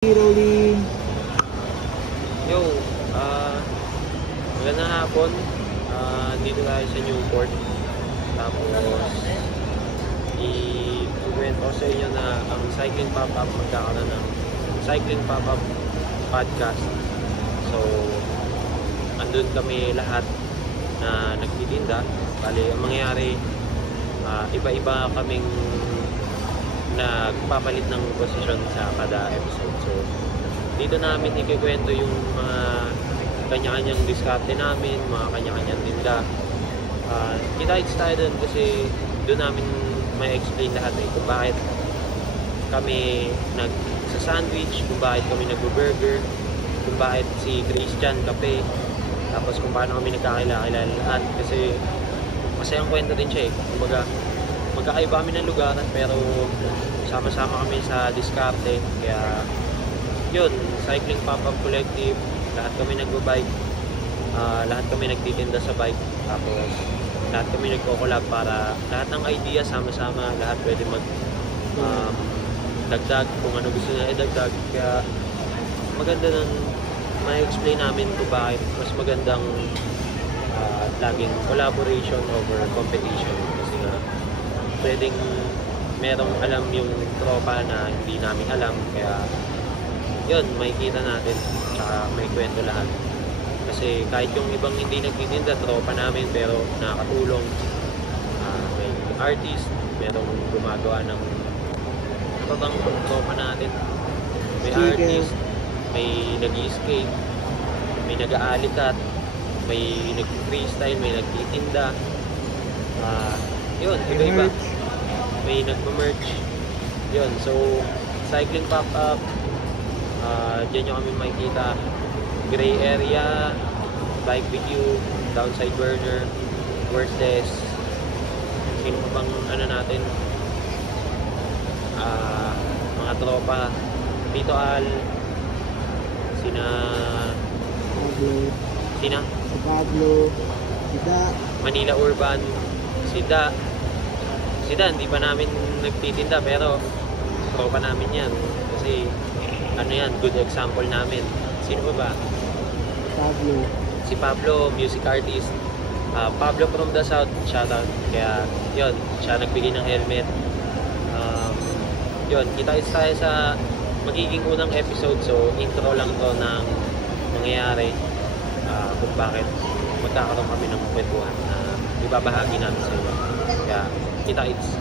Rolling. Yo, magandang hapon. Dito tayo sa Newport. Tapos, i-kwento ko sa inyo na ang Cycling Pop-Up magkakaroon ng Cycling Pop-Up Podcast. So, andun kami lahat na nagtitinda. Bali, ang mangyayari, iba-iba kaming nagpapalit ng posisyon sa kada episode. So, dito namin ikikwento yung mga kanya-kanyang diskarte namin, mga kanya-kanyang tinda. Kita-hits tayo dun kasi doon namin may explain lahat kung bakit kami nagsa-sandwich, kung bakit kami nag-burger, kung bakit si Christian kape, tapos kung paano kami nagkakilala lahat. Kasi masayang kwento din siya kumbaga magkakaiba kami ng lugaran pero sama-sama kami sa diskarte. Kaya yun, Cycling Pop-Up Collective, lahat kami nagbo-bike, lahat kami nagtitinda sa bike, tapos lahat kami nagko-collab para lahat ng idea sama-sama, lahat pwede dagdag kung ano gusto nila idagdag. Kaya maganda nun ma-explain namin kung bakit mas magandang laging collaboration over competition. Kasi nga pwedeng merong alam yung tropa na hindi namin alam, kaya yun, makikita natin tsaka may kwento lahat. Kasi kahit yung ibang hindi nagtitinda, tropa namin pero nakakatulong. May artist, merong gumagawa ng ano bang tropa natin, may artist, may nag-skate, may nag-aalikat, may nag-freestyle, may nagtitinda, yun, iba-iba. May nagpa-merch. Yun, so Cycling Pop-Up, dyan nyo kami makikita. Gray area, bike with you, downside burner, worthless. Sino pa bang ano natin, mga tropa, Tito Al, sina Pablo, Sida, Manila Urban, Sida, hindi pa namin nagtitinda pero tropa namin yan. Kasi ano yan, good example namin. Sino ba? Si Pablo, music artist. Pablo from the South, shoutout. Kaya yun, siya nagbigay ng helmet. Yun, kita-kits tayo sa magiging unang episode. So intro lang to ng mangyayari, kung bakit magkakaroon kami ng kwentuhan na ibabahagi namin sa inyo. Kaya kita-kits.